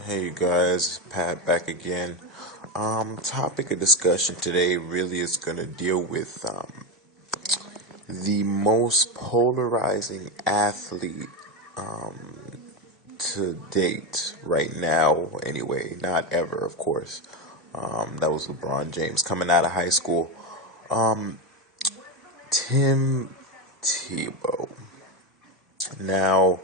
Hey guys, Pat back again. Topic of discussion today really is going to deal with the most polarizing athlete to date right now, anyway, not ever, of course. That was LeBron James coming out of high school. Tim Tebow. Now,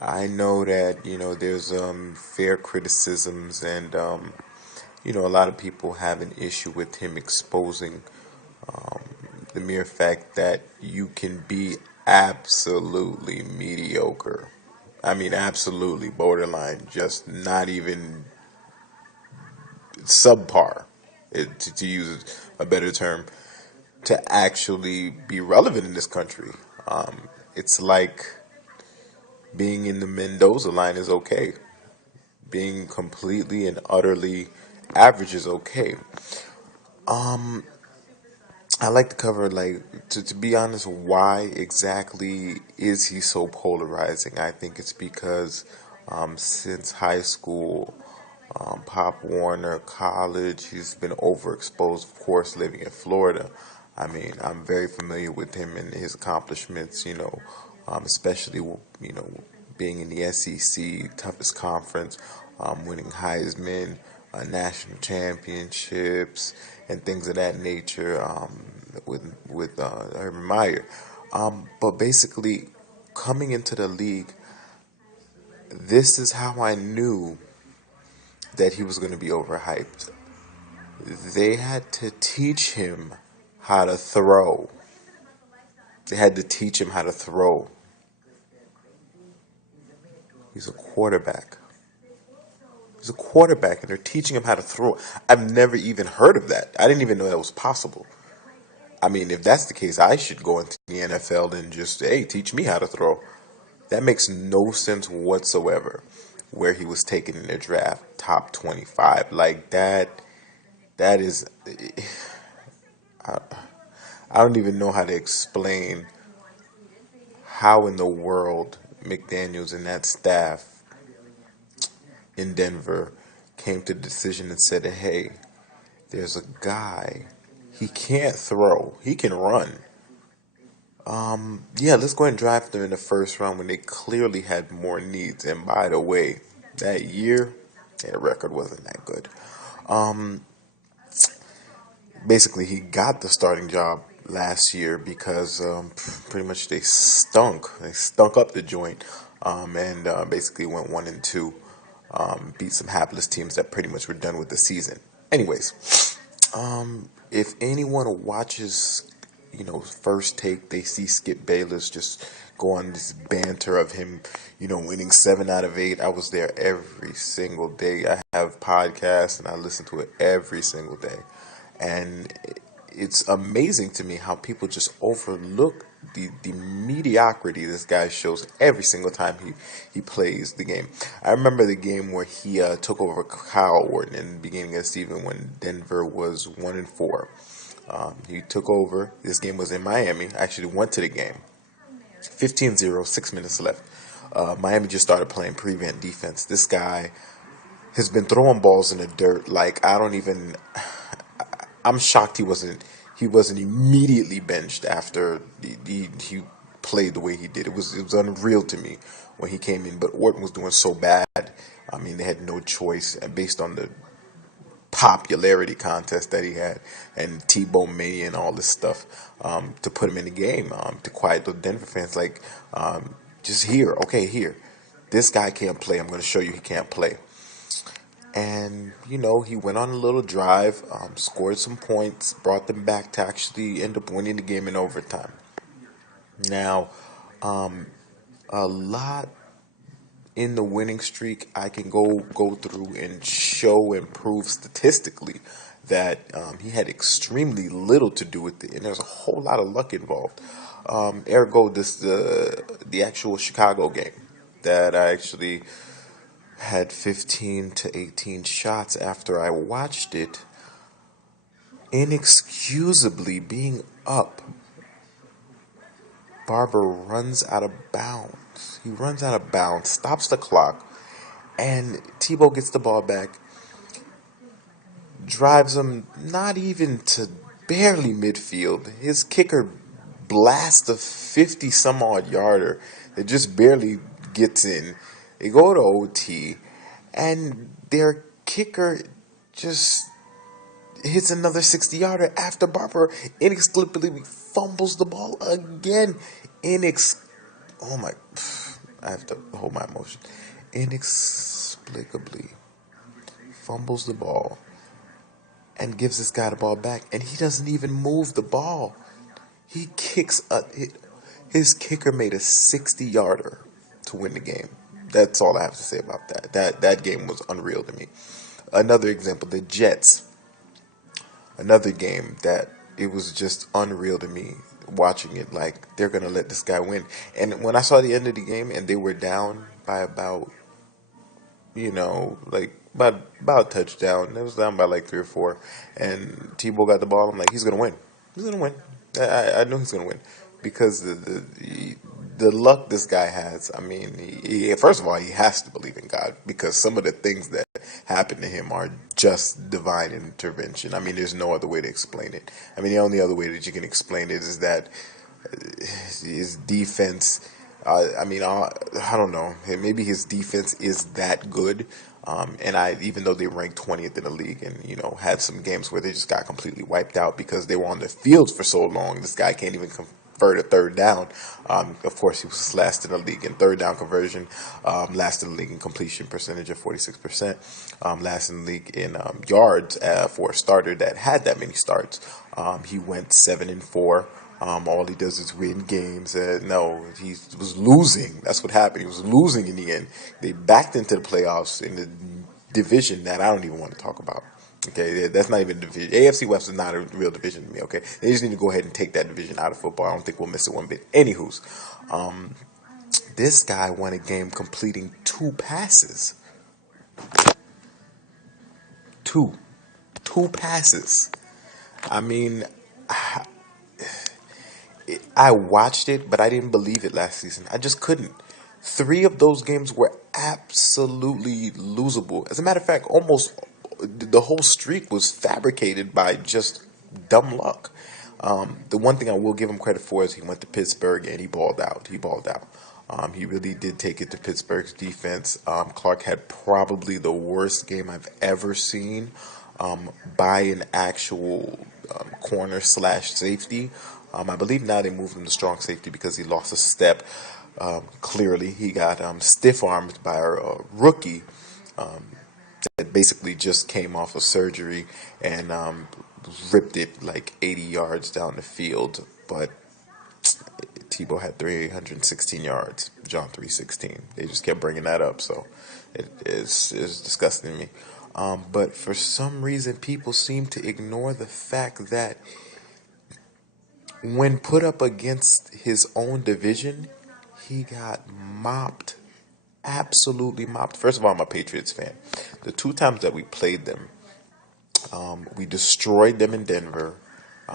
I know that, there's fair criticisms and a lot of people have an issue with him exposing the mere fact that you can be absolutely mediocre. I mean, absolutely borderline, just not even subpar, to use a better term, to actually be relevant in this country. It's like being in the Mendoza line is okay. Being completely and utterly average is okay. I like to cover, like, to be honest, why exactly is he so polarizing? I think it's because since high school, Pop Warner, college, he's been overexposed, of course, living in Florida. I mean, I'm very familiar with him and his accomplishments, especially, being in the SEC, toughest conference, winning Heisman, national championships, and things of that nature with Urban Meyer. But basically, coming into the league, this is how I knew that he was going to be overhyped. They had to teach him how to throw. They had to teach him how to throw. He's a quarterback. He's a quarterback, and they're teaching him how to throw. I've never even heard of that. I didn't even know that was possible. I mean, if that's the case, I should go into the NFL and just, hey, teach me how to throw. That makes no sense whatsoever. Where he was taken in the draft, top 25, like that. That is, I don't even know how to explain how in the world McDaniels and that staff in Denver came to the decision and said, hey, there's a guy. He can't throw. He can run. Yeah, let's go ahead and draft them in the first round when they clearly had more needs. And by the way, that year, their record wasn't that good. Basically, he got the starting job last year because pretty much they stunk. They stunk up the joint, and basically went 1-2. Beat some hapless teams that pretty much were done with the season. Anyways, if anyone watches, First Take, they see Skip Bayless just go on this banter of him, winning 7 out of 8. I was there every single day. I have podcasts and I listen to it every single day. And it's amazing to me how people just overlook the mediocrity this guy shows every single time he plays the game. I remember the game where he took over Kyle Orton in the beginning of the season when Denver was 1-4. He took over. This game was in Miami. I actually went to the game. 15-0, 6 minutes left. Miami just started playing prevent defense. This guy has been throwing balls in the dirt like I don't even. I'm shocked he wasn't immediately benched after he played the way he did. It was unreal to me when he came in. But Orton was doing so bad. I mean, they had no choice, and based on the popularity contest that he had and Tebow mania and all this stuff, to put him in the game, to quiet the Denver fans. Like, just here, okay, here, this guy can't play. I'm going to show you he can't play. And, he went on a little drive, scored some points, brought them back to actually end up winning the game in overtime. Now, a lot in the winning streak, I can go through and show and prove statistically that he had extremely little to do with it, and there's a whole lot of luck involved. Ergo, this the actual Chicago game that I actually had 15 to 18 shots after I watched it, inexcusably being up. Barber runs out of bounds. He runs out of bounds, stops the clock, And Tebow gets the ball back, drives him not even to barely midfield. His kicker blasts a 50 some odd yarder that just barely gets in. They go to OT, and their kicker just hits another 60 yarder after Barber inexplicably fumbles the ball again. Oh my, I have to hold my emotion. Inexplicably fumbles the ball and gives this guy the ball back, and he doesn't even move the ball. He kicks his kicker made a 60 yarder to win the game. That's all I have to say about that. That game was unreal to me. Another example, the Jets. Another game that it was just unreal to me watching it. Like, they're gonna let this guy win. And when I saw the end of the game and they were down by about, like about a touchdown. It was down by like 3 or 4, and Tebow got the ball. I'm like, he's gonna win. He's gonna win. I know he's gonna win because the luck this guy has. I mean, first of all, he has to believe in God because some of the things that happen to him are just divine intervention. I mean, there's no other way to explain it. I mean, the only other way that you can explain it is that his defense. I don't know. Maybe his defense is that good. Even though they ranked 20th in the league, and had some games where they just got completely wiped out because they were on the field for so long, this guy can't even convert a third down. Of course, he was last in the league in third down conversion, last in the league in completion percentage of 46%, last in the league in yards for a starter that had that many starts. He went 7-4. All he does is win games. No, he was losing. That's what happened. He was losing in the end. They backed into the playoffs in the division that I don't even want to talk about. Okay, that's not even a division. AFC West is not a real division to me. Okay, they just need to go ahead and take that division out of football. I don't think we'll miss it one bit. Anywho's, this guy won a game completing 2 passes. Two passes. I mean, I watched it, but I didn't believe it last season. I just couldn't. 3 of those games were absolutely losable. As a matter of fact, almost the whole streak was fabricated by just dumb luck. The one thing I will give him credit for is he went to Pittsburgh and he balled out. He balled out. He really did take it to Pittsburgh's defense. Clark had probably the worst game I've ever seen by an actual corner slash safety. I believe now they moved him to strong safety because he lost a step. Clearly, he got stiff armed by a rookie that basically just came off of surgery and ripped it like 80 yards down the field. But Tebow had 316 yards, John 316. They just kept bringing that up, so it is disgusting to me. But for some reason, people seem to ignore the fact that when put up against his own division, he got mopped. Absolutely mopped. First of all, I'm a Patriots fan. The 2 times that we played them, we destroyed them in Denver,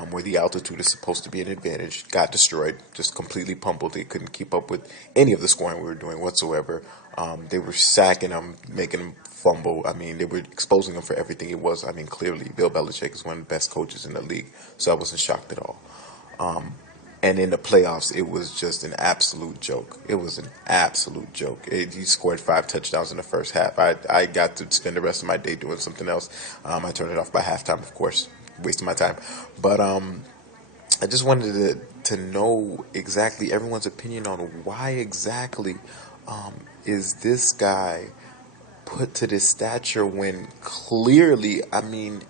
where the altitude is supposed to be an advantage. Got destroyed, just completely pummeled. They couldn't keep up with any of the scoring we were doing whatsoever. They were sacking them, making them fumble. I mean, they were exposing them for everything it was. I mean, clearly, Bill Belichick is one of the best coaches in the league, so I wasn't shocked at all. And in the playoffs, it was just an absolute joke. It was an absolute joke. He scored 5 touchdowns in the first half. I got to spend the rest of my day doing something else. I turned it off by halftime, of course, wasting my time. But I just wanted to know exactly everyone's opinion on why exactly is this guy put to this stature when clearly, I mean,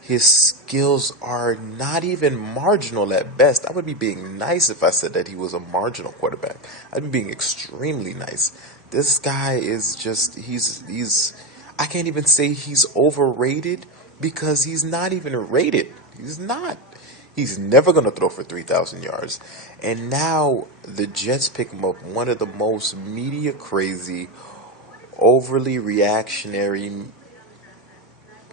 his skills are not even marginal at best. I would be being nice if I said that he was a marginal quarterback. I'd be being extremely nice. This guy is just he's I can't even say he's overrated because he's not even rated. He's not. He's never going to throw for 3,000 yards. And now the Jets pick him up, one of the most media crazy, overly reactionary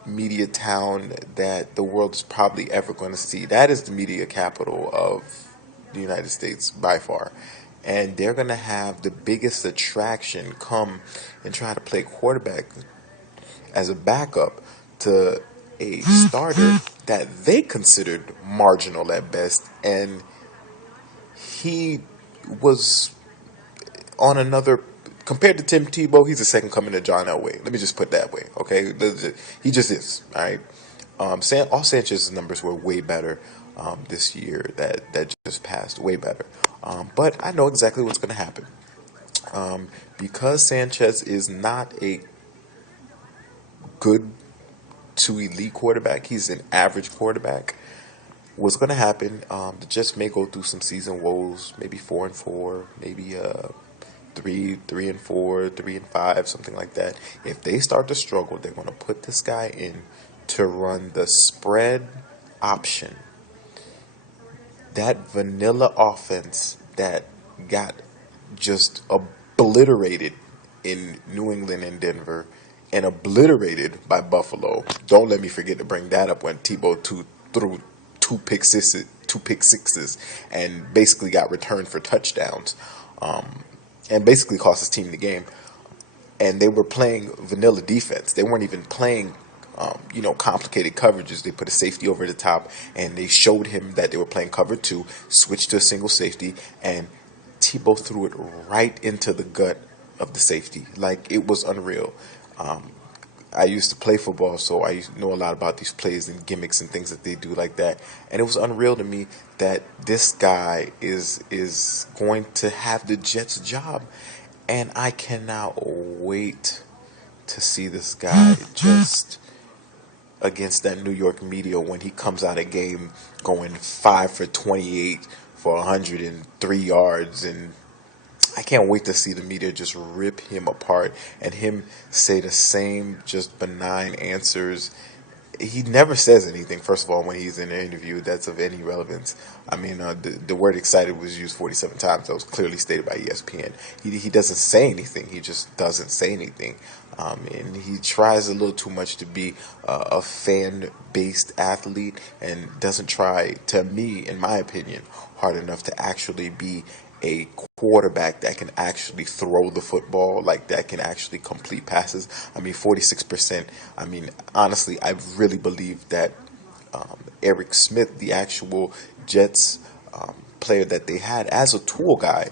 media town that the world is probably ever going to see. That is the media capital of the United States by far. and they're going to have the biggest attraction come and try to play quarterback as a backup to a starter that they considered marginal at best, and he was on another. Compared to Tim Tebow, he's the second coming to John Elway. Let me just put it that way, okay? He just is, all right? All Sanchez's numbers were way better this year that just passed, way better. But I know exactly what's going to happen. Because Sanchez is not a good to elite quarterback, he's an average quarterback. What's going to happen? The Jets may go through some season woes, maybe 4-4, maybe 3-4, 3-5, something like that. If they start to struggle, they're going to put this guy in to run the spread option. That vanilla offense that got just obliterated in New England and Denver and obliterated by Buffalo. Don't let me forget to bring that up when Tebow threw two pick sixes and basically got returned for touchdowns, and basically cost his team the game. And they were playing vanilla defense. They weren't even playing, complicated coverages. They put a safety over the top, and they showed him that they were playing cover two, switched to a single safety, and Tebow threw it right into the gut of the safety. Like, it was unreal. I used to play football, so I used to know a lot about these plays and gimmicks and things that they do like that. And it was unreal to me that this guy is going to have the Jets job, and I cannot wait to see this guy just against that New York media when he comes out a game going 5 for 28 for 103 yards. And I can't wait to see the media just rip him apart and him say the same just benign answers. He never says anything, first of all, when he's in an interview that's of any relevance. I mean, the word excited was used 47 times. That was clearly stated by ESPN. He doesn't say anything. He just doesn't say anything. And he tries a little too much to be a fan-based athlete and doesn't try, to me, in my opinion, hard enough to actually be a quarterback that can actually throw the football, like that can actually complete passes. I mean, 46%. I mean, honestly, I really believe that Eric Smith, the actual Jets player that they had as a tool guy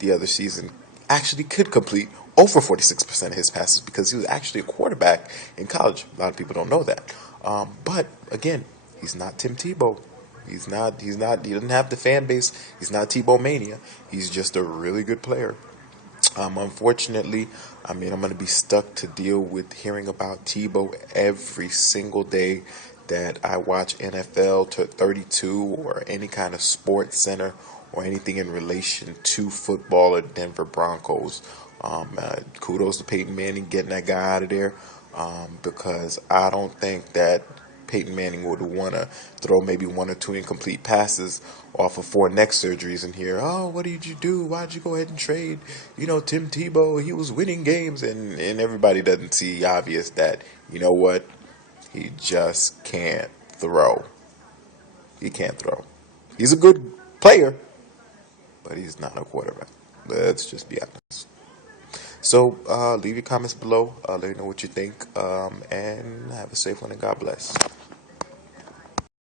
the other season, actually could complete over 46% of his passes because he was actually a quarterback in college. A lot of people don't know that. But again, he's not Tim Tebow. He's not. He doesn't have the fan base. He's not Tebow mania. He's just a really good player. Unfortunately, I mean, I'm going to be stuck to deal with hearing about Tebow every single day that I watch NFL to 32 or any kind of sports center or anything in relation to football or Denver Broncos. Kudos to Peyton Manning getting that guy out of there, because I don't think that Peyton Manning would want to throw maybe one or two incomplete passes off of 4 neck surgeries in here. Oh, what did you do? Why did you go ahead and trade, Tim Tebow? He was winning games, and everybody doesn't see obvious that, you know what? He just can't throw. He can't throw. He's a good player, but he's not a quarterback. Let's just be honest. So leave your comments below. Let me know what you think, and have a safe one, and God bless.